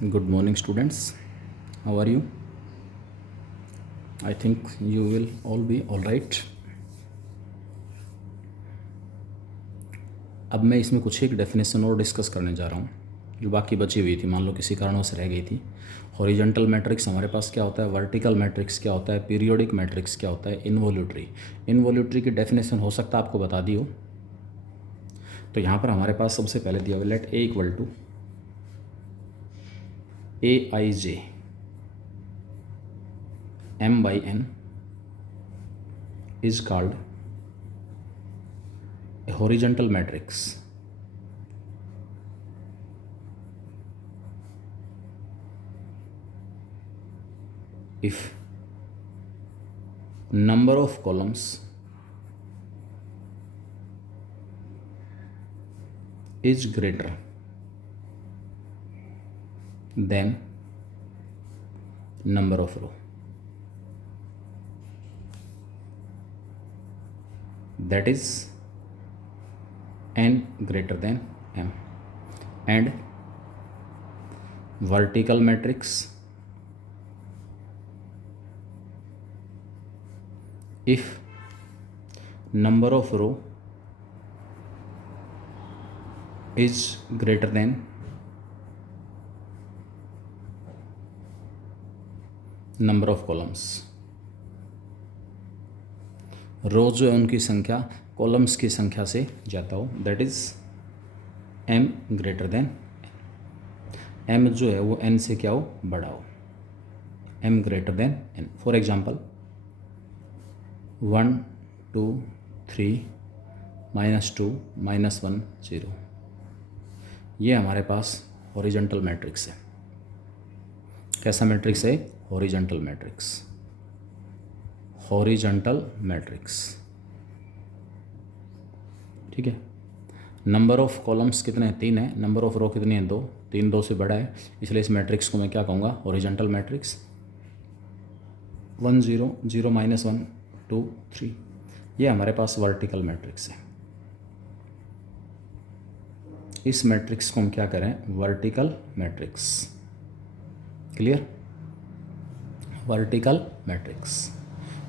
Good morning, students. How are you? I think you will all be all right. अब मैं इसमें कुछ एक डेफिनेशन और डिस्कस करने जा रहा हूँ जो बाकी बची हुई थी, मान लो किसी कारणवश रह गई थी। हॉरिजॉन्टल मैट्रिक्स हमारे पास क्या होता है, वर्टिकल मैट्रिक्स क्या होता है, पीरियोडिक मैट्रिक्स क्या होता है, इनवॉल्यूटरी की डेफिनेशन हो सकता है आपको बता दी हो। तो यहाँ पर हमारे पास सबसे पहले दिया हुआ let A equal to A i j m by n is called a horizontal matrix if number of columns is greater than number of row. That is n greater than m. And vertical matrix if number of row is greater than number of columns. रो जो है उनकी संख्या columns की संख्या से ज़्यादा हो, that is m greater than m जो है वो n से क्या हो, बड़ा हो, m greater than n. For example 1 2 3 -2 -1 0, ये हमारे पास हॉरिजॉन्टल मैट्रिक्स है. कैसा मैट्रिक्स है? Horizontal matrix. हॉरिजॉन्टल मैट्रिक्स, ठीक है. नंबर ऑफ कॉलम्स कितने हैं? 3 है. नंबर ऑफ रो कितनी है? 2. 3 2 से बड़ा है, इसलिए इस मैट्रिक्स को मैं क्या कहूँगा? Horizontal matrix. 1 0 0 -1 2 3, ये हमारे पास वर्टिकल मैट्रिक्स है. इस मैट्रिक्स को हम क्या करें? Vertical matrix. Clear? Vertical matrix,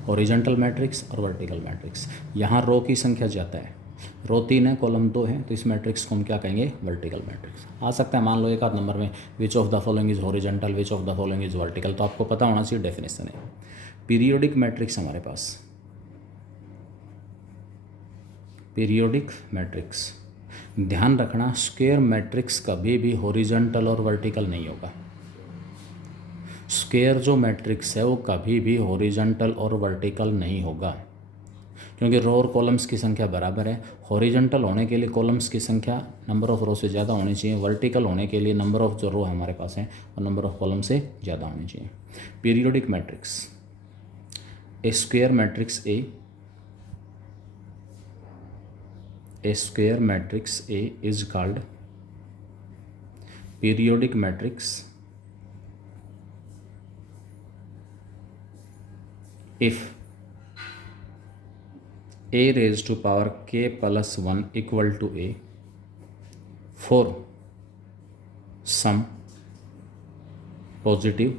horizontal matrix और वर्टिकल मैट्रिक्स. यहाँ रो की संख्या ज़्यादा है, रो 3 है, कॉलम 2 है, तो इस मैट्रिक्स को हम क्या कहेंगे? Vertical matrix. आ सकता है मान लो एक आध नंबर में which of the following is horizontal, which of the following is vertical, तो आपको पता होना चाहिए डेफिनेशन है. पीरियोडिक मैट्रिक्स हमारे पास, पीरियोडिक मैट्रिक्स, ध्यान रखना स्क्वायर मैट्रिक्स कभी भी हॉरिजॉन्टल और वर्टिकल नहीं होगा. स्क्वायर जो मैट्रिक्स है वो कभी भी हॉरिजॉन्टल और वर्टिकल नहीं होगा, क्योंकि रो और कॉलम्स की संख्या बराबर है. हॉरिजॉन्टल होने के लिए कॉलम्स की संख्या नंबर ऑफ रो से ज़्यादा होनी चाहिए, वर्टिकल होने के लिए नंबर ऑफ जो रो हमारे पास हैं और नंबर ऑफ कॉलम से ज़्यादा होनी चाहिए. Periodic matrix, A square matrix A is called periodic matrix if a raised to power k plus 1 equal to a for some positive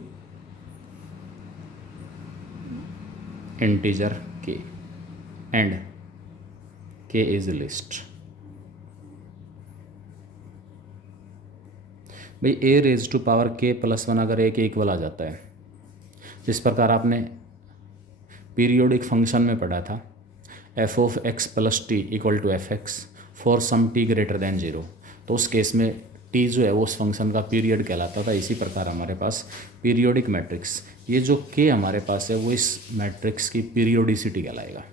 integer k and k is list. भाई a raised to power k plus 1 अगर a के equal आ जाता है, जिस प्रकार आपने periodic function में पढ़ा था f of x plus t equal to f x for some t greater than 0, तो उस केस में t जो है वो उस फंक्शन का पीरियड कहलाता था. इसी प्रकार हमारे पास पीरियोडिक मैट्रिक्स, ये जो k हमारे पास है वो इस मैट्रिक्स की पीरियोडिसिटी कहलाएगा.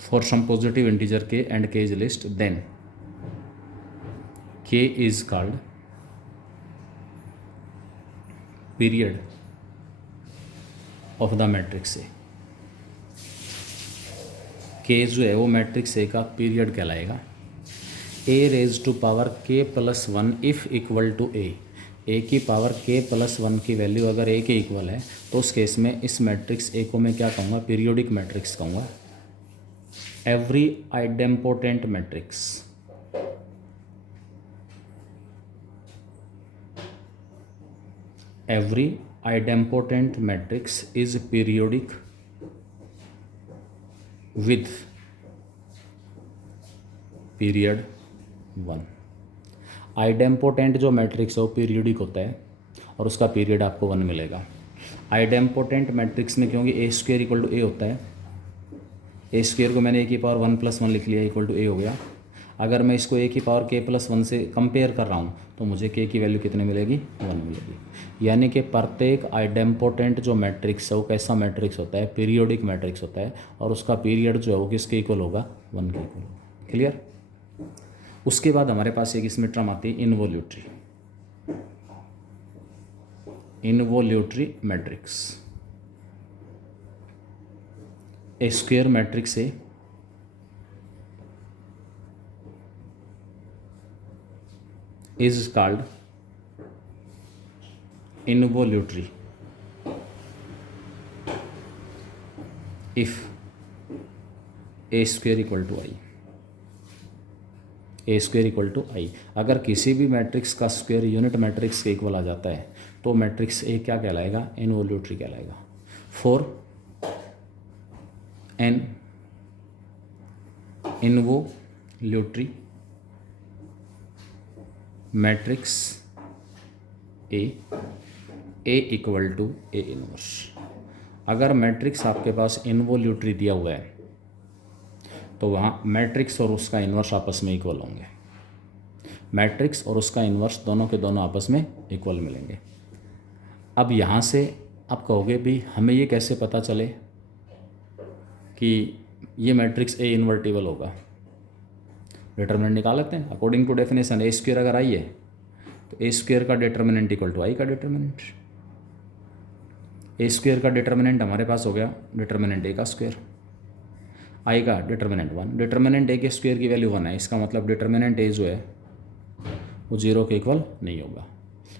For some positive integer k and k is least, then k is called period of the matrix A. K जो है वो मैट्रिक्स ए का पीरियड कहलाएगा. A raise to power k plus 1 if equal to A की power k plus 1 की value अगर ए के equal है, तो उस केस में इस मैट्रिक्स ए को मैं क्या कहूँगा? पीरियोडिक मैट्रिक्स कहूँगा. Every idempotent matrix every idempotent matrix is periodic with period 1। Idempotent जो मैट्रिक्स है वो पीरियोडिक होता है और उसका पीरियड आपको 1 मिलेगा। आइडेम्पोटेंट मैट्रिक्स में क्योंकि ए स्क्वेयर इक्वल टू ए होता है, ए स्क्वेयर को मैंने ए की पावर 1 + 1 लिख लिया इक्वल टू ए हो गया। अगर मैं इसको ए की पावर k + 1 से कंपेयर कर रहा हूँ तो मुझे k की वैल्यू कितनी मिलेगी, 1 मिलेगी। यानी कि प्रत्येक आइडेम्पोटेंट जो मैट्रिक्स है वो कैसा मैट्रिक्स होता है, पीरियोडिक मैट्रिक्स होता है और उसका पीरियड जो है वो किसके इक्वल होगा, 1 के इक्वल होगा। क्लियर। उसके बाद हमारे पास एक इसमें टर्म आती है इनवोल्यूटरी मैट्रिक्स। ए स्क्वेयर मैट्रिक्स है is called involutory if a square equal to i। A square equal to I. अगर किसी भी मैट्रिक्स का स्क्वेयर यूनिट मैट्रिक्स के इक्वल आ जाता है तो मैट्रिक्स ए क्या कहलाएगा, इनवोल्यूटरी कहलाएगा। For an involutory matrix A equal to A inverse. अगर मैट्रिक्स आपके पास इनवोल्यूटरी दिया हुआ है तो वहाँ मैट्रिक्स और उसका इन्वर्स आपस में इक्वल होंगे। मैट्रिक्स और उसका इन्वर्स दोनों के दोनों आपस में इक्वल मिलेंगे। अब यहाँ से आप कहोगे भी हमें ये कैसे पता चले कि ये मैट्रिक्स ए इन्वर्टिबल होगा। डिटर्मिनेंट निकाल लेते हैं according to definition. A square अगर आई है तो ए स्क्वेयर का डिटर्मिनेंट इक्वल टू आई का डिटर्मिनेंट। ए स्क्वेयर का डिटर्मिनेंट हमारे पास हो गया डिटर्मिनेंट ए का स्क्वेयर, आई का डिटर्मिनेंट 1। डिटर्मिनेंट ए के स्क्वेयर की वैल्यू 1 है, इसका मतलब डिटर्मिनेंट ए जो है वो 0 के इक्वल नहीं होगा।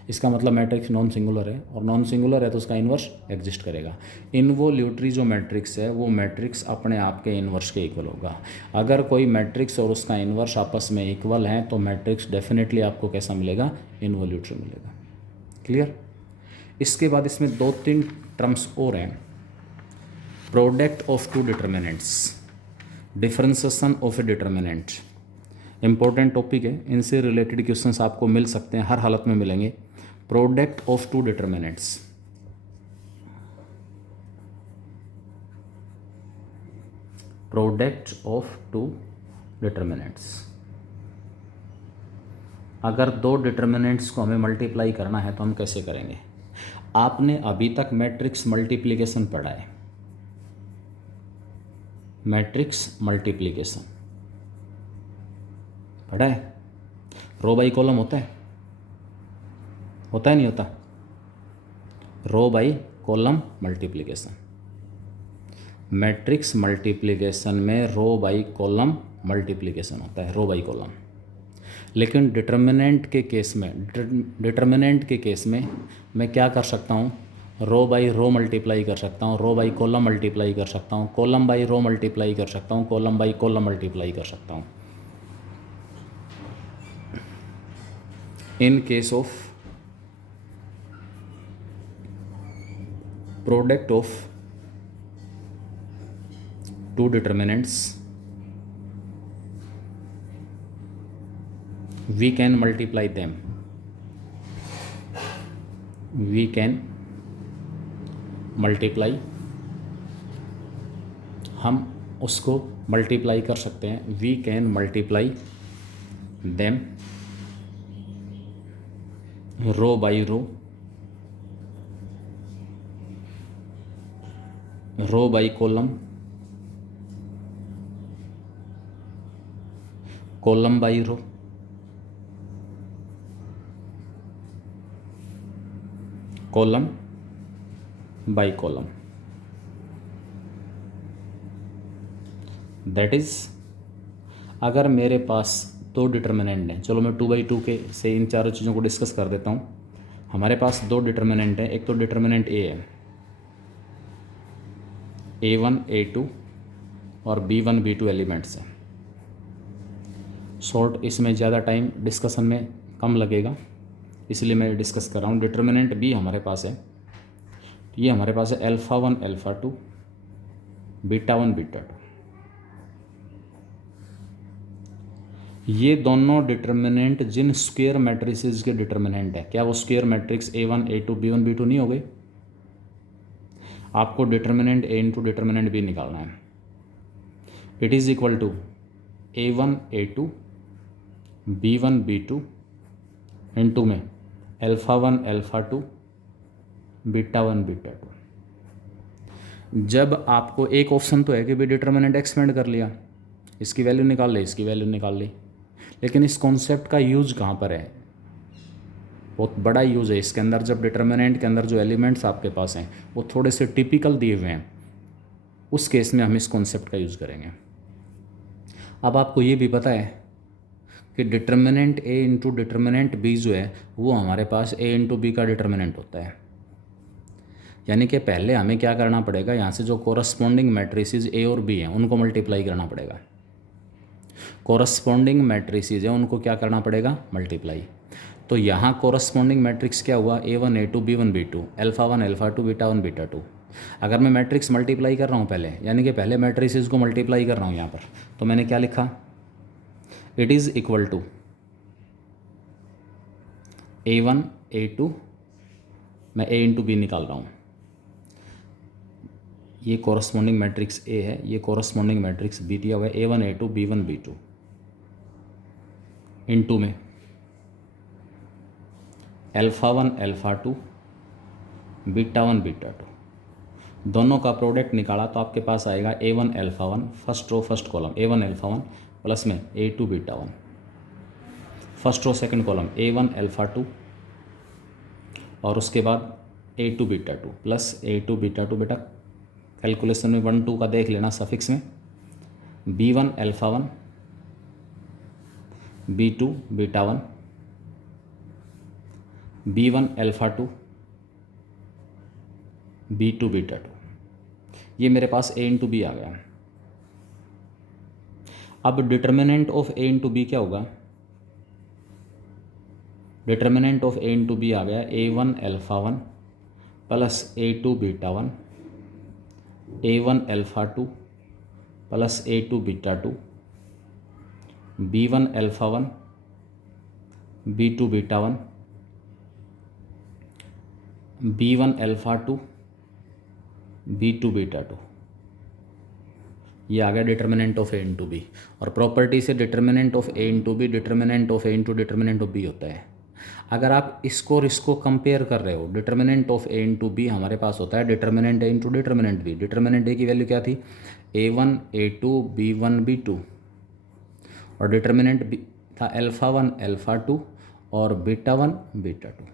इसका मतलब मैट्रिक्स नॉन सिंगुलर है और नॉन सिंगुलर है तो उसका इन्वर्स एग्जिस्ट करेगा। इनवोल्यूटरी जो मैट्रिक्स है वो मैट्रिक्स अपने आप के इन्वर्स के इक्वल होगा। अगर कोई मैट्रिक्स और उसका इन्वर्स आपस में इक्वल है तो मैट्रिक्स डेफिनेटली आपको कैसा मिलेगा, इनवोल्यूटरी मिलेगा। क्लियर। इसके बाद इसमें 2-3 टर्म्स और हैं। Product of two determinants, differentiation of a determinant, important topic है। इनसे रिलेटेड क्वेश्चंस आपको मिल सकते हैं, हर हालत में मिलेंगे। Product of two determinants, product of two determinants. अगर 2 डिटर्मिनेंट्स को हमें मल्टीप्लाई करना है तो हम कैसे करेंगे। आपने अभी तक मैट्रिक्स मल्टीप्लिकेशन पढ़ा है, मैट्रिक्स मल्टीप्लिकेशन पढ़ा है। रो बाई कॉलम होता है नहीं होता, row by column multiplication. Matrix multiplication में रो बाई कॉलम मल्टीप्लिकेशन होता है, रो बाई कॉलम। लेकिन डिटर्मिनेंट के केस में मैं क्या कर सकता हूँ, रो बाई रो मल्टीप्लाई कर सकता हूँ, रो बाई कॉलम मल्टीप्लाई कर सकता हूँ, कॉलम बाई रो मल्टीप्लाई कर सकता हूँ, कॉलम बाई कॉलम मल्टीप्लाई कर सकता हूँ। In case of product of two determinants we can multiply them, we can multiply, हम उसको मल्टीप्लाई कर सकते हैं। we can multiply them row by row, row by column, column by row, column by column. That is अगर मेरे पास 2 determinant हैं, चलो मैं 2/2 के से इन चारों चीज़ों को डिस्कस कर देता हूँ। हमारे पास 2 डिटर्मिनेंट हैं। एक तो डिटर्मिनेंट ए है, A1 A2 और B1 B2 एलिमेंट्स हैं। शॉर्ट इसमें ज़्यादा टाइम डिस्कशन में कम लगेगा, इसलिए मैं डिस्कस कर रहा हूँ। डिटर्मिनेंट बी हमारे पास है, ये हमारे पास है अल्फ़ा 1 अल्फ़ा 2 बीटा 1 बीटा 2। ये दोनों डिटर्मिनेंट जिन स्क्वायर मैट्रिसेस के डिटर्मिनेंट है, क्या वो square matrix A1 A2 B1 B2 नहीं हो गई? आपको determinant A into determinant B निकालना है। It is equal to A1 A2 B1 B2 into में अल्फ़ा 1 अल्फ़ा 2 बीटा 1 बीटा 2। जब आपको एक ऑप्शन तो है कि भी डिटर्मिनेंट एक्सपेंड कर लिया, इसकी वैल्यू निकाल ली, इसकी वैल्यू निकाल ली, लेकिन इस कॉन्सेप्ट का यूज़ कहाँ पर है? बहुत बड़ा यूज़ है इसके अंदर। जब डिटर्मिनेंट के अंदर जो एलिमेंट्स आपके पास हैं वो थोड़े से टिपिकल दिए हुए हैं, उस केस में हम इस कॉन्सेप्ट का यूज़ करेंगे। अब आपको ये भी पता है कि determinant A into determinant B जो है वो हमारे पास A इंटू B का डिटर्मिनेंट होता है। यानी कि पहले हमें क्या करना पड़ेगा, यहाँ से जो कोरस्पॉन्डिंग मैट्रिसेस A और B हैं उनको मल्टीप्लाई करना पड़ेगा। कोरस्पॉन्डिंग मैट्रिसेस है उनको क्या करना पड़ेगा, मल्टीप्लाई। तो यहाँ कोरस्पॉन्डिंग मैट्रिक्स क्या हुआ, A1 A2 B1 B2 alpha 1 alpha 2 beta 1 beta 2। अगर मैं मैट्रिक्स मल्टीप्लाई कर रहा हूँ पहले, यानी कि पहले मैट्रिसेस को मल्टीप्लाई कर रहा हूँ यहाँ पर, तो मैंने क्या लिखा, it is equal to A1 A2, मैं A इंटू B निकाल रहा हूँ, ये कोरस्पॉन्डिंग मैट्रिक्स A है, ये कोरस्पॉन्डिंग मैट्रिक्स B दिया हुआ है, A1 A2 B1 B2 into में अल्फ़ा 1 अल्फ़ा 2 बीटा 1 बीटा 2। दोनों का प्रोडक्ट निकाला तो आपके पास आएगा A1 alpha 1 first row first column A1 alpha 1 plus में A2 beta 1 first row second column A1 alpha 2 और उसके बाद A2 beta 2 plus A2 beta 2। बेटा कैलकुलेशन में 1 2 का देख लेना सफिक्स में, B1 alpha 1 B2 beta 1 B1 alpha 2 B2 beta 2। ये मेरे पास A इंटू B आ गया। अब determinant of A into B क्या होगा, determinant of A into B आ गया A1 alpha 1 plus A2 beta 1 A1 alpha 2 plus A2 beta 2 B1 alpha 1 B2 beta 1 B1 alpha 2 B2 beta 2। ये आ गया determinant of A into B। और property से determinant of A into B determinant of A into determinant of B होता है। अगर आप इसको और इसको कंपेयर कर रहे हो, determinant of A into B हमारे पास होता है determinant A into determinant B। Determinant A की वैल्यू क्या थी, A1 A2 B1 B2 और डिटर्मिनेंट B था अल्फ़ा 1 अल्फ़ा 2 और बीटा 1 बीटा 2।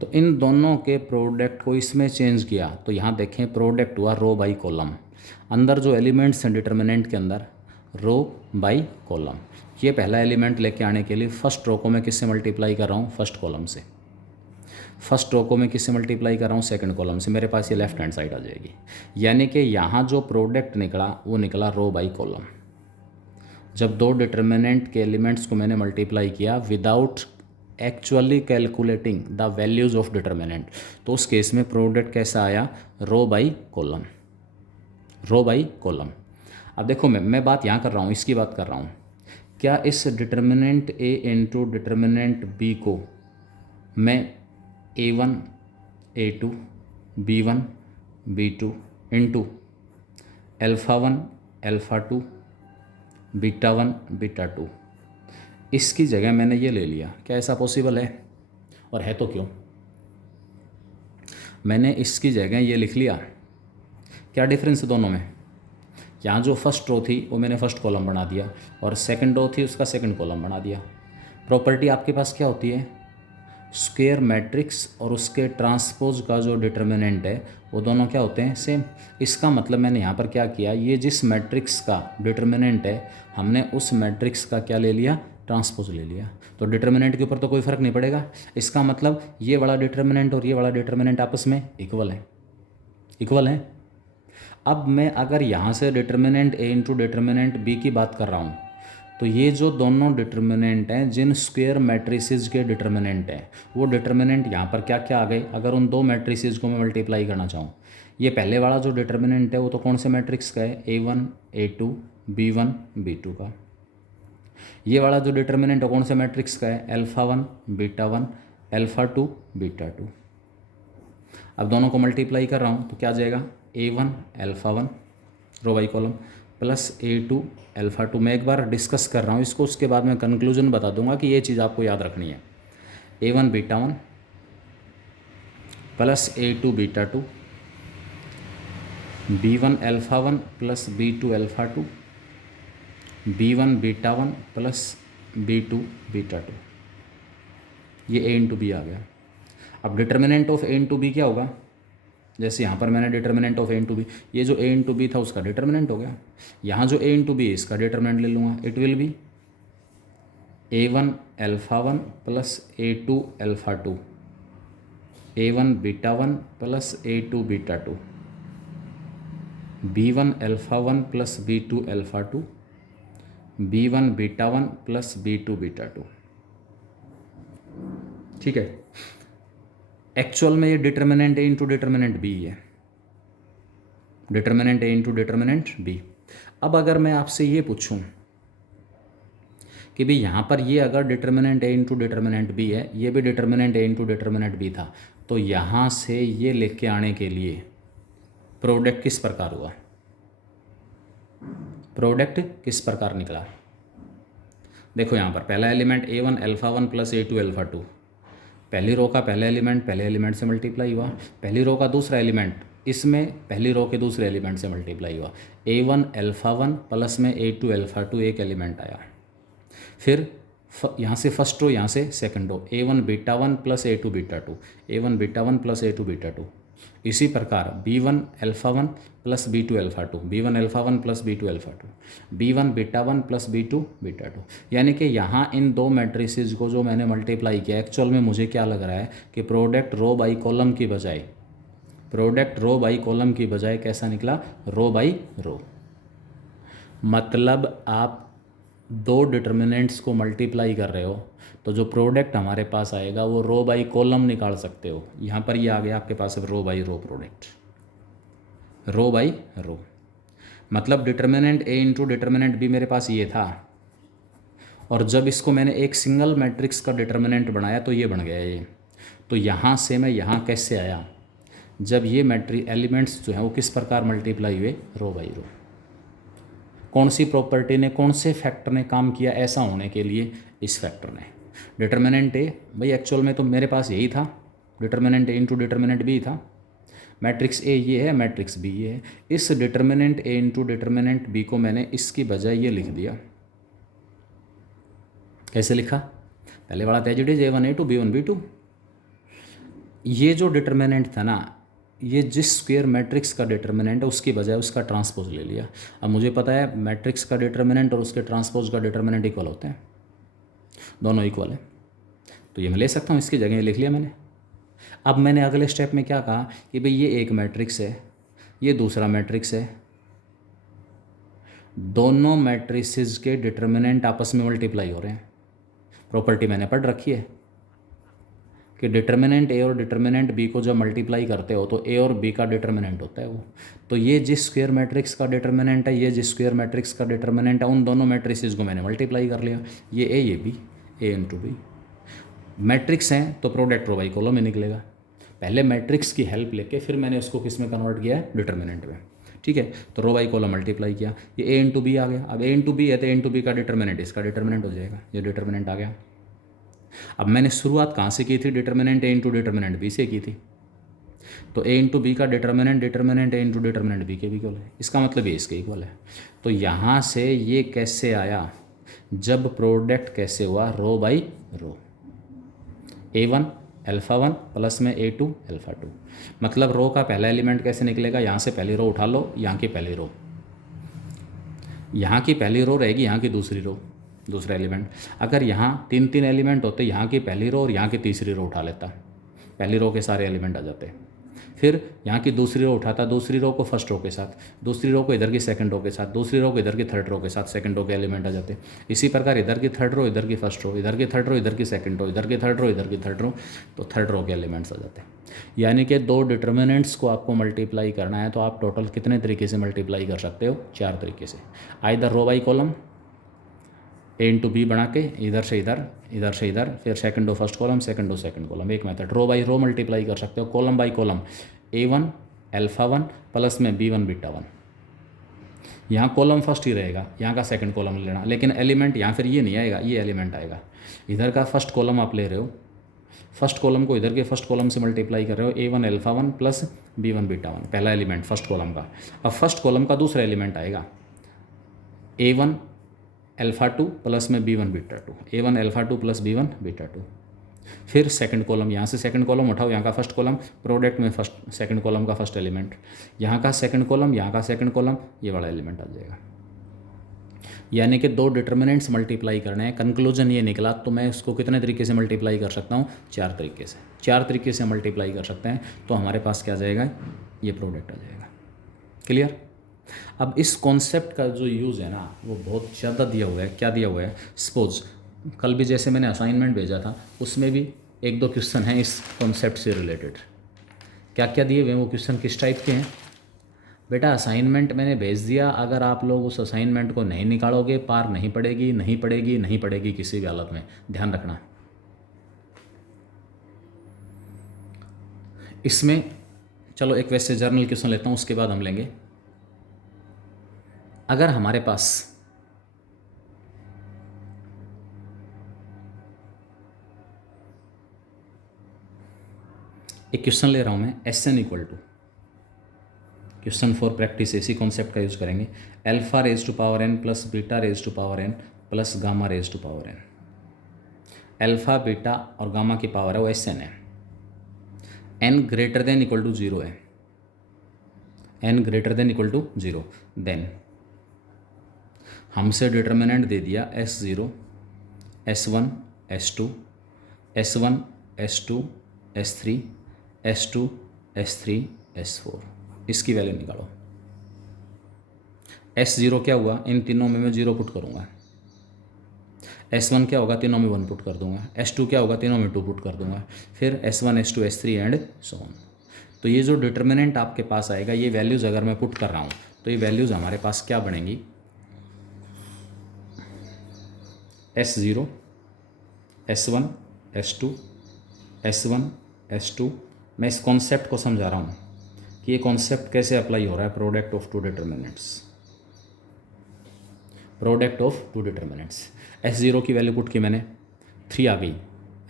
तो इन दोनों के प्रोडक्ट को इसमें चेंज किया तो यहाँ देखें प्रोडक्ट हुआ रो बाई कॉलम। अंदर जो एलिमेंट्स हैं डिटर्मिनेंट के अंदर रो बाई कॉलम। ये पहला एलिमेंट लेके आने के लिए फर्स्ट रो को मैं किससे मल्टीप्लाई कर रहा हूँ, फर्स्ट कॉलम से। फर्स्ट रो को मैं किससे मल्टीप्लाई कर रहा हूँ, सेकंड कॉलम से। मेरे पास ये लेफ्ट हैंड साइड आ जाएगी। यानी कि यहाँ जो प्रोडक्ट निकला वो निकला रो बाई कॉलम। जब दो डिटर्मिनेंट के एलिमेंट्स को मैंने मल्टीप्लाई किया without actually calculating the values of determinant, तो उस केस में प्रोडक्ट कैसा आया, row by column, row by column. अब देखो मैं बात यहाँ कर रहा हूँ, इसकी बात कर रहा हूँ। क्या इस determinant A into determinant B को मैं A1 A2 B1 B2 into alpha 1 alpha 2 beta 1 beta 2, इसकी जगह मैंने ये ले लिया, क्या ऐसा पॉसिबल है? और है तो क्यों? मैंने इसकी जगह ये लिख लिया, क्या डिफरेंस है दोनों में? यहाँ जो फर्स्ट रो थी वो मैंने फर्स्ट कॉलम बना दिया और सेकंड रो थी उसका सेकंड कॉलम बना दिया। प्रॉपर्टी आपके पास क्या होती है, स्क्वायर मैट्रिक्स और उसके ट्रांसपोज का जो डिटर्मिनेंट है वो दोनों क्या होते हैं, सेम। इसका मतलब मैंने यहाँ पर क्या किया, ये जिस मैट्रिक्स का डिटर्मिनेंट है हमने उस मैट्रिक्स का क्या ले लिया, ट्रांसपोज ले लिया। तो डिटर्मिनेंट के ऊपर तो कोई फ़र्क नहीं पड़ेगा। इसका मतलब ये वाला डिटर्मिनेंट और ये वाला डिटर्मिनेंट आपस में इक्वल है, इक्वल है। अब मैं अगर यहाँ से determinant A into determinant B की बात कर रहा हूँ तो ये जो दोनों डिटर्मिनेंट हैं जिन स्क्वायर मैट्रिसेस के डिटर्मिनेंट हैं वो डिटर्मिनेंट यहाँ पर क्या क्या आ गए। अगर उन दो मैट्रिसेस को मैं मल्टीप्लाई करना चाहूँ, ये पहले वाला जो डिटर्मिनेंट है वो तो कौन से मैट्रिक्स का है, A1 A2 B1 B2 का। ये वाला जो डिटर्मिनेंट है कौन से मैट्रिक्स का है, α1 β1 α2 β2। अब दोनों को मल्टीप्लाई कर रहा हूँ तो क्या आ जाएगा, A1 α1 row by column plus A2 α2। मैं एक बार डिस्कस कर रहा हूँ इसको, उसके बाद मैं कंक्लूजन बता दूंगा कि ये चीज़ आपको याद रखनी है। A1 β1 plus A2 β2 B1 α1 plus B2 α2 B1 β1 plus B2 β2। ये A इंटू बी आ गया। अब determinant of A into B क्या होगा, जैसे यहाँ पर मैंने determinant of A into B, ये जो A इंटू बी था उसका डिटर्मिनेंट हो गया। यहाँ जो A इंटू बी है इसका डिटर्मिनेंट ले लूँगा, it will be A1 α1 plus A2 α2 A1 β1 plus A2 β2 B1 α1 plus B2 α2 B1 β1 plus B2 β2। ठीक है, एक्चुअल में ये determinant A into determinant B है, determinant A into determinant B. अब अगर मैं आपसे ये पूछूं कि भाई यहाँ पर ये अगर determinant A into determinant B है, ये भी determinant A into determinant B था, तो यहाँ से ये लेके आने के लिए प्रोडक्ट किस प्रकार हुआ, प्रोडक्ट किस प्रकार निकला। देखो यहाँ पर पहला एलिमेंट A1 α1 प्लस A2 α2, पहली रो का पहला एलिमेंट पहले एलिमेंट से मल्टीप्लाई हुआ, पहली रो का दूसरा एलिमेंट इसमें पहली रो के दूसरे एलिमेंट से मल्टीप्लाई हुआ। A1 α1 प्लस में A2 α2 एक एलिमेंट आया। फिर यहाँ से फर्स्ट रो, यहाँ से second row, A1 β1 plus A2 β2 A1 β1 plus A2 β2। इसी प्रकार B1 α1 plus B2 α2 B1 α1 plus B2 α2 B1 β1 plus B2 β2। यानी कि यहाँ इन दो मैट्रिसेस को जो मैंने मल्टीप्लाई किया, एक्चुअल में मुझे क्या लग रहा है कि प्रोडक्ट रो बाई कॉलम की बजाय, प्रोडक्ट रो बाई कॉलम की बजाय कैसा निकला, रो बाई रो। मतलब आप दो डिटर्मिनेंट्स को मल्टीप्लाई कर रहे हो तो जो प्रोडक्ट हमारे पास आएगा वो रो बाई कॉलम निकाल सकते हो। यहाँ पर ये आ गया आपके पास row by row product, row by row. मतलब determinant A into determinant B मेरे पास ये था, और जब इसको मैंने एक सिंगल मैट्रिक्स का डिटर्मिनेंट बनाया तो ये बन गया ये। तो यहाँ से मैं यहाँ कैसे आया, जब ये मैट्रिक एलिमेंट्स जो हैं वो किस प्रकार मल्टीप्लाई हुए, रो बाई रो। कौन सी प्रॉपर्टी ने, कौन से फैक्टर ने काम किया ऐसा होने के लिए, इस फैक्टर ने। डिटर्मिनेंट A भाई एक्चुअल में तो मेरे पास यही था, determinant A into determinant B था। मैट्रिक्स A ये है, मैट्रिक्स B ये है। इस determinant A into determinant B को मैंने इसकी बजाय ये लिख दिया। कैसे लिखा, पहले वाला था as it is A1 A2 B1 B2। ये जो डिटर्मिनेंट था ना, ये जिस स्क्वायर मैट्रिक्स का डिटर्मिनेंट है उसकी बजाय उसका ट्रांसपोज ले लिया। अब मुझे पता है मैट्रिक्स का डिटर्मिनेंट और उसके ट्रांसपोज का डिटर्मिनेंट इक्वल होते हैं, दोनों इक्वल है, तो ये मैं ले सकता हूँ, इसकी जगह लिख लिया मैंने। अब मैंने अगले स्टेप में क्या कहा कि भाई ये एक मैट्रिक्स है, ये दूसरा मैट्रिक्स है, दोनों मैट्रिसेस के डिटर्मिनेंट आपस में मल्टीप्लाई हो रहे हैं। प्रॉपर्टी मैंने पढ़ रखी है कि डिटर्मिनेंट A और डिटर्मिनेंट B को जब मल्टीप्लाई करते हो तो A और B का डिटर्मिनेंट होता है वो। तो ये जिस स्क्वायर मैट्रिक्स का डिटर्मिनेंट है, ये जिस स्क्वायर मैट्रिक्स का डिटर्मिनेंट है, उन दोनों मैट्रिसेस को मैंने मल्टीप्लाई कर लिया। ये A ये B, A into B। Matrix हैं तो प्रोडक्ट रो बाई कॉलम में निकलेगा। पहले मैट्रिक्स की हेल्प लेके फिर मैंने उसको किस में कन्वर्ट किया है, डिटर्मिनेंट में। ठीक है, तो रो बाई कॉलम मल्टीप्लाई किया, ये A इंटू बी आ गया। अब A इंटू बी है तो A इंटू बी का डिटर्मिनेंट इसका डिटर्मिनेंट हो जाएगा, ये डिटर्मिनेंट आ गया। अब मैंने शुरुआत कहाँ से की थी, determinant A into determinant B से की थी, तो A इंटू बी का determinant A into determinant B के भी इक्वल है, इसका मतलब ये इसके इक्वल है। तो यहाँ से ये कैसे आया, जब प्रोडक्ट कैसे हुआ, रो बाई रो। A1 α1 प्लस में A2 α2। मतलब रो का पहला एलिमेंट कैसे निकलेगा, यहाँ से पहली रो उठा लो, यहाँ की पहली रो, यहाँ की पहली रो रहेगी, यहाँ की दूसरी रो, दूसरा एलिमेंट। अगर यहाँ तीन तीन एलिमेंट होते, यहाँ की पहली रो और यहाँ की तीसरी रो उठा लेता, पहली रो के सारे एलिमेंट आ जाते। फिर यहाँ की दूसरी रो उठाता, दूसरी रो को फर्स्ट रो के साथ, दूसरी रो को इधर की सेकंड रो के साथ, दूसरी रो को इधर की थर्ड रो के साथ, सेकंड रो के एलिमेंट आ जाते। इसी प्रकार इधर की थर्ड रो, इधर की फर्स्ट रो, इधर की थर्ड रो, इधर की सेकंड रो, इधर की थर्ड रो, इधर की थर्ड रो, तो थर्ड रो के एलिमेंट्स आ जाते हैं। यानी कि दो डिटर्मिनेंट्स को आपको मल्टीप्लाई करना है तो आप टोटल कितने तरीके से मल्टीप्लाई कर सकते हो? 4 तरीके से। Either row by column, A into B बना के इधर से इधर, इधर से इधर, फिर second row first column, second row second column, एक method. Row by row multiply कर सकते हो, column by column, A1 alpha 1 plus में B1 बीटा 1। यहाँ कॉलम फर्स्ट ही रहेगा, यहाँ का सेकंड कॉलम लेना, लेकिन एलिमेंट यहाँ फिर ये नहीं आएगा, ये एलिमेंट आएगा। इधर का फर्स्ट कॉलम आप ले रहे हो, फर्स्ट कॉलम को इधर के फर्स्ट कॉलम से मल्टीप्लाई कर रहे हो, A1 alpha 1 plus B1 beta 1, पहला एलिमेंट फर्स्ट कॉलम का। अब फर्स्ट कॉलम का दूसरा एलिमेंट आएगा A1 अल्फ़ा 2 प्लस में B1 beta 2, A1 alpha 2 plus B1 beta 2। फिर सेकंड कॉलम, यहाँ से सेकंड कॉलम उठाओ, यहाँ का फर्स्ट कॉलम, प्रोडक्ट में फर्स्ट सेकंड कॉलम का फर्स्ट एलिमेंट, यहाँ का सेकंड कॉलम, यहाँ का सेकंड कॉलम, ये वाला एलिमेंट आ जाएगा। यानी कि दो डिटर्मिनेंट्स मल्टीप्लाई करने हैं। कंक्लूजन ये निकला, तो मैं इसको कितने तरीके से मल्टीप्लाई कर सकता हूँ? 4 तरीके से। 4 तरीके से मल्टीप्लाई कर सकते हैं, तो हमारे पास क्या आ जाएगा? ये प्रोडक्ट आ जाएगा। क्लियर? अब इस कॉन्सेप्ट का जो यूज़ है ना, वो बहुत ज़्यादा दिया हुआ है। क्या दिया हुआ है? सपोज कल भी जैसे मैंने असाइनमेंट भेजा था, उसमें भी 1-2 क्वेश्चन हैं इस कॉन्सेप्ट से रिलेटेड। क्या क्या दिए हुए हैं, वो क्वेश्चन किस टाइप के हैं? बेटा असाइनमेंट मैंने भेज दिया, अगर आप लोग उस असाइनमेंट को नहीं निकालोगे, पार नहीं पड़ेगी, नहीं पड़ेगी, नहीं पड़ेगी किसी भी हालत में, ध्यान रखना। इसमें चलो एक वैसे जर्नल क्वेश्चन लेता हूँ, उसके बाद हम लेंगे। अगर हमारे पास एक क्वेश्चन ले रहा हूँ मैं, SN equal to, question for practice इसी कॉन्सेप्ट का यूज़ करेंगे, alpha raise to power n plus beta raise to power n plus gamma raise to power n। Alpha, beta और गामा की पावर है वो SN है। n greater than equal to 0 है, n greater than equal to 0। Then हमसे determinant दे दिया S0, S1, S2, S1, S2, S3, S2, S3, S4। इसकी वैल्यू निकालो। S0 क्या हुआ? इन तीनों में मैं 0 पुट करूँगा। S1 क्या होगा? तीनों में 1 पुट कर दूंगा। S2 क्या होगा? तीनों में 2 पुट कर दूंगा। फिर S1, S2, S3 and so on. तो ये जो डिटर्मिनेंट आपके पास आएगा, ये वैल्यूज़ अगर मैं पुट कर रहा हूँ, तो ये वैल्यूज़ हमारे पास क्या बनेंगी? S0, S1, S2, S1, S2। मैं इस कॉन्सेप्ट को समझा रहा हूँ कि ये कॉन्सेप्ट कैसे अप्लाई हो रहा है। Product of two determinants, product of two determinants. S0 की वैल्यू पुट की मैंने, 3 आ गई।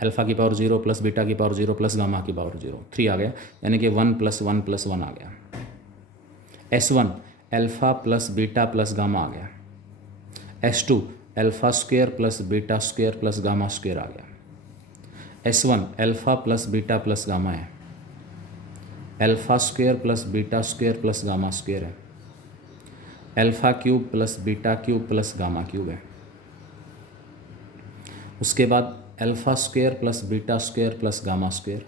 अल्फ़ा की पावर 0 प्लस बीटा की पावर 0 प्लस गामा की पावर 0, 3 आ गया, यानी कि 1 + 1 + 1 आ गया। S1 alpha plus beta plus gamma आ गया। S2 alpha square plus beta square plus gamma square आ गया। S1 alpha plus beta plus gamma है, alpha square plus beta square plus gamma square है, alpha cube plus beta cube plus gamma cube है। उसके बाद alpha square plus beta square plus gamma square,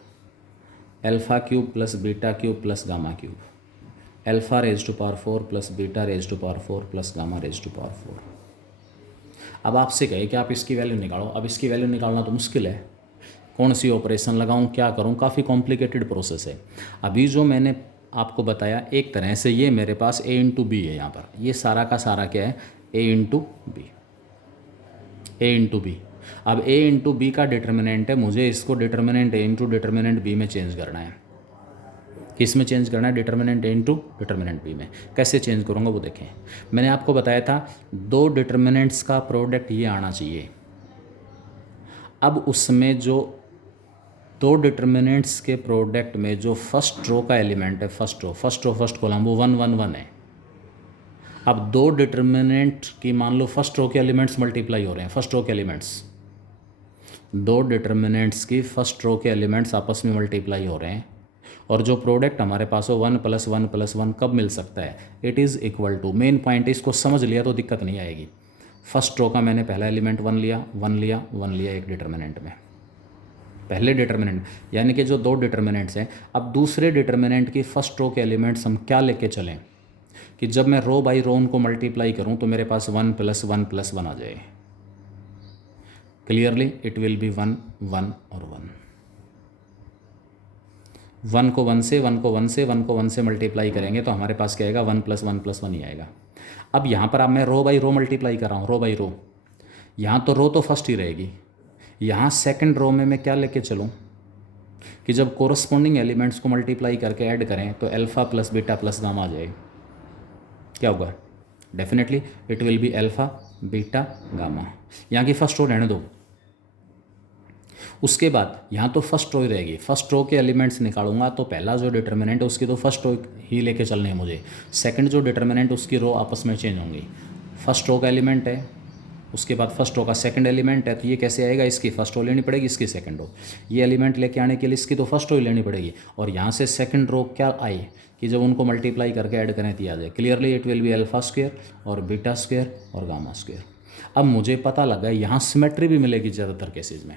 alpha cube plus beta cube plus gamma cube, alpha raise to power 4 plus beta raise to power 4 plus gamma raise to power 4। अब आपसे कहे कि आप इसकी value निकालो। अब इसकी value निकालना तो मुश्किल है, कौन सी ऑपरेशन लगाऊं, क्या करूं, काफ़ी कॉम्प्लिकेटेड प्रोसेस है। अभी जो मैंने आपको बताया, एक तरह से ये मेरे पास A इंटू बी है। यहाँ पर ये सारा का सारा क्या है? A into B, A into B. अब A इंटू बी का डिटर्मिनेंट है, मुझे इसको determinant A into determinant B में चेंज करना है। किस में चेंज करना है? Determinant A into determinant B में। कैसे चेंज करूँगा वो देखें। मैंने आपको बताया था 2 डिटर्मिनेंट्स का प्रोडक्ट ये आना चाहिए। अब उसमें जो 2 डिटर्मिनेंट्स के प्रोडक्ट में जो फर्स्ट रो का एलिमेंट है, फर्स्ट कॉलम, वो 1 1 1 है। अब 2 डिटर्मिनेंट की मान लो फर्स्ट रो के एलिमेंट्स मल्टीप्लाई हो रहे हैं, फर्स्ट रो के एलिमेंट्स, 2 डिटर्मिनेंट्स की फर्स्ट रो के एलिमेंट्स आपस में मल्टीप्लाई हो रहे हैं, और जो प्रोडक्ट हमारे पास हो 1 + 1 + 1 कब मिल सकता है? It is equal to, main point इसको समझ लिया तो दिक्कत नहीं आएगी। फर्स्ट रो का मैंने पहला एलिमेंट 1 लिया, 1 लिया, 1 लिया एक डिटर्मिनेंट में, पहले डिटर्मिनेंट यानी कि जो 2 डिटर्मिनेंट्स हैं, अब दूसरे डिटर्मिनेंट की फर्स्ट रो के एलिमेंट्स हम क्या लेके चलें कि जब मैं रो बाई रो उनको मल्टीप्लाई करूं तो मेरे पास 1 + 1 + 1 आ जाए। क्लियरली इट विल बी 1 1 और 1। 1 को 1 से 1 को 1 से 1 को 1 से मल्टीप्लाई करेंगे तो हमारे पास क्या आएगा 1 + 1 + 1 ही आएगा। अब यहाँ पर अब मैं रो बाई रो मल्टीप्लाई कर रहा हूँ, रो बाई रो। यहाँ तो रो तो फर्स्ट ही रहेगी, यहाँ सेकंड रो में मैं क्या लेके चलूँ कि जब कोरस्पॉन्डिंग एलिमेंट्स को मल्टीप्लाई करके ऐड करें तो अल्फ़ा + बीटा + गामा आ जाए। क्या होगा? Definitely it will B alpha beta gamma. यहाँ की फर्स्ट रो रहने दो। उसके बाद यहाँ तो फर्स्ट रो ही रहेगी, फर्स्ट रो के एलिमेंट्स निकालूंगा तो पहला जो डिटर्मिनेंट है उसकी तो फर्स्ट रो ही लेके चलने हैं मुझे। सेकंड जो डिटर्मिनेंट उसकी रो आपस में चेंज होंगी। फर्स्ट रो का एलिमेंट है, उसके बाद फर्स्ट रो का सेकंड एलिमेंट है, तो ये कैसे आएगा? इसकी फर्स्ट रो लेनी पड़ेगी, इसकी सेकंड रो। ये एलिमेंट लेके आने के लिए इसकी तो फर्स्ट रो ही लेनी पड़ेगी, और यहाँ से सेकंड रो क्या आई कि जब उनको मल्टीप्लाई करके ऐड करें तो आ जाए। Clearly it will be alpha square और बीटा स्क्वायर और गामा स्क्वायर। अब मुझे पता लगा यहाँ सिमेट्री भी मिलेगी ज़्यादातर केसेज में।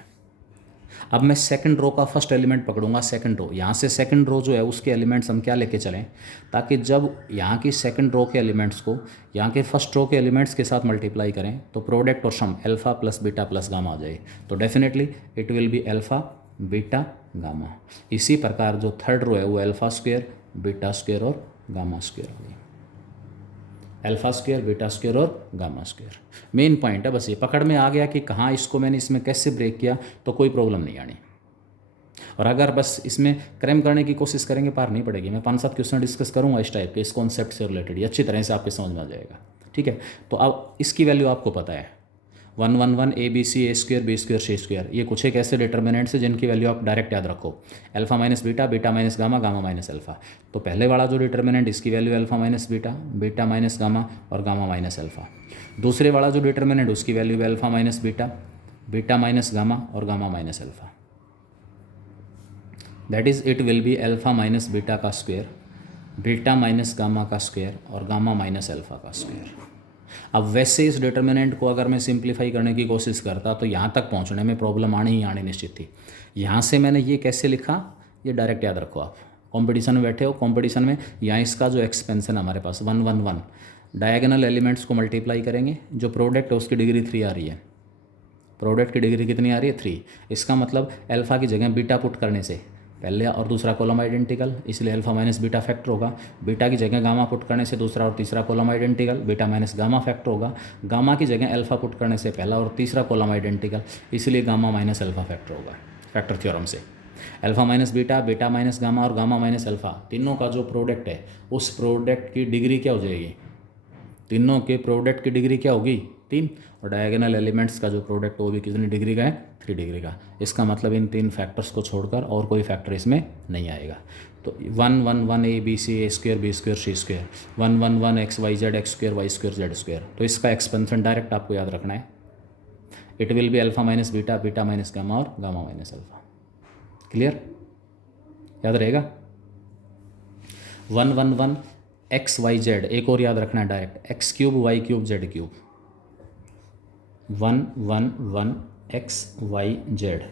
अब मैं सेकंड रो का फर्स्ट एलिमेंट पकड़ूंगा, सेकंड रो। यहाँ से सेकंड रो जो है उसके एलिमेंट्स हम क्या लेके चलें ताकि जब यहाँ की सेकंड रो के एलिमेंट्स को यहाँ के फर्स्ट रो के एलिमेंट्स के साथ मल्टीप्लाई करें तो प्रोडक्ट और सम अल्फ़ा + बीटा + गामा आ जाए। तो definitely it will B alpha beta gamma. इसी प्रकार जो थर्ड रो है वो अल्फ़ा स्क्वायर बीटा स्क्वायर और गामा स्क्वायर होगी। अल्फ़ा स्क्वायर बीटा स्क्वायर और गामा स्क्वायर मेन पॉइंट है। बस ये पकड़ में आ गया कि कहाँ इसको मैंने इसमें कैसे ब्रेक किया तो कोई प्रॉब्लम नहीं आनी। और अगर बस इसमें क्रैम करने की कोशिश करेंगे पार नहीं पड़ेगी। मैं 5-7 क्वेश्चन डिस्कस करूँगा इस टाइप के, इस कॉन्सेप्ट से रिलेटेड, ये अच्छी तरह से आपके समझ में आ जाएगा। ठीक है, तो अब इसकी वैल्यू आपको पता है 1 1 1 ABC A square B square C square. ये कुछ एक ऐसे डिटर्मिनेंट्स हैं जिनकी वैल्यू आप डायरेक्ट याद रखो, alpha minus beta, beta minus gamma, gamma minus alpha. तो पहले वाला जो डिटर्मिनेंट इसकी value alpha minus beta, beta minus gamma और गामा माइनस अल्फा। दूसरे वाला जो डिटर्मिनेंट उसकी value alpha minus beta, beta minus gamma और gamma minus alpha. That is it will be alpha minus beta का स्क्वायर, बीटा माइनस गामा का square और gamma minus alpha का स्क्वायर। अब वैसे इस डिटर्मिनेंट को अगर मैं सिंप्लीफाई करने की कोशिश करता तो यहाँ तक पहुँचने में प्रॉब्लम आनी ही आनी निश्चित थी। यहाँ से मैंने ये कैसे लिखा ये डायरेक्ट याद रखो। आप कंपटीशन में बैठे हो, कंपटीशन में यहाँ इसका जो एक्सपेंशन हमारे पास 1 1 1 डायगोनल एलिमेंट्स को मल्टीप्लाई करेंगे, जो प्रोडक्ट है उसकी डिग्री 3 आ रही है। प्रोडक्ट की डिग्री कितनी आ रही है? 3। इसका मतलब अल्फ़ा की जगह बीटा पुट करने से पहले और दूसरा कॉलम आइडेंटिकल, इसलिए अल्फा माइनस बीटा फैक्टर होगा। बीटा की जगह गामा पुट करने से दूसरा और तीसरा column identical, beta minus gamma factor होगा। गामा की जगह अल्फा पुट करने से पहला और तीसरा कॉलम आइडेंटिकल, इसलिए गामा माइनस अल्फा फैक्टर होगा फैक्टर थ्योरम से। Alpha minus beta, beta minus gamma और गामा माइनस अल्फा, तीनों का जो प्रोडक्ट है उस प्रोडक्ट की डिग्री क्या हो जाएगी? तीनों के प्रोडक्ट की डिग्री क्या होगी? 3। और डायगोनल एलिमेंट्स का जो प्रोडक्ट वो भी कितनी डिग्री का है? 3 डिग्री का। इसका मतलब इन 3 फैक्टर्स को छोड़कर और कोई फैक्टर इसमें नहीं आएगा। तो 1 1 1 ABC A square B square C square, 1 1 1 XYZ X square Y square Z square. तो इसका एक्सपेंशन डायरेक्ट आपको याद रखना है। It will be alpha minus beta, beta minus gamma और गामा माइनस अल्फा। क्लियर? याद रहेगा? 1 1 1 XYZ, एक और याद रखना है direct, X cube Y cube Z cube. 1 1 1 XYZ,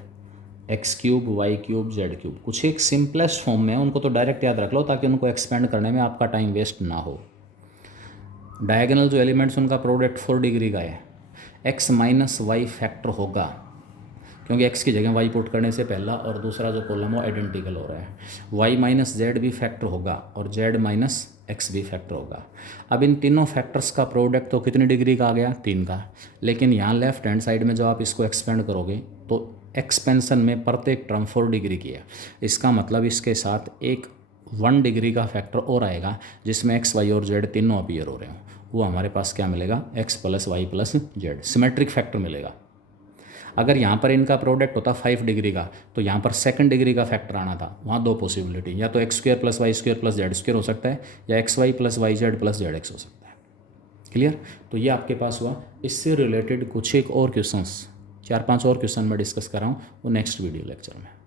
X cube Y cube Z cube. कुछ एक सिंपलेस्ट फॉर्म में उनको तो डायरेक्ट याद रख लो ताकि उनको एक्सपेंड करने में आपका टाइम वेस्ट ना हो। डायगोनल जो एलिमेंट्स उनका प्रोडक्ट 4 डिग्री का है। X माइनस वाई फैक्टर होगा क्योंकि x की जगह y पुट करने से पहला और दूसरा जो कॉलम हो आइडेंटिकल हो रहा है। y माइनस जेड भी फैक्टर होगा और z माइनस एक्स भी फैक्टर होगा। अब इन तीनों फैक्टर्स का प्रोडक्ट तो कितनी डिग्री का आ गया? 3 का। लेकिन यहाँ लेफ्ट हैंड साइड में जब आप इसको एक्सपेंड करोगे तो एक्सपेंशन में प्रत्येक टर्म 4 डिग्री की है। इसका मतलब इसके साथ एक 1 डिग्री का फैक्टर और आएगा जिसमें x y और z तीनों अपीयर हो रहे हों। वो हमारे पास क्या मिलेगा? x plus y plus z, symmetric factor मिलेगा। अगर यहाँ पर इनका प्रोडक्ट होता 5 डिग्री का तो यहाँ पर 2nd डिग्री का फैक्टर आना था। वहाँ 2 पॉसिबिलिटी, या तो x square plus y square plus z square हो सकता है या XY plus y z plus z x हो सकता है। क्लियर? तो ये आपके पास हुआ। इससे रिलेटेड कुछ एक और क्वेश्चंस, 4-5 और क्वेश्चन मैं डिस्कस कर रहा हूँ वो नेक्स्ट वीडियो लेक्चर में।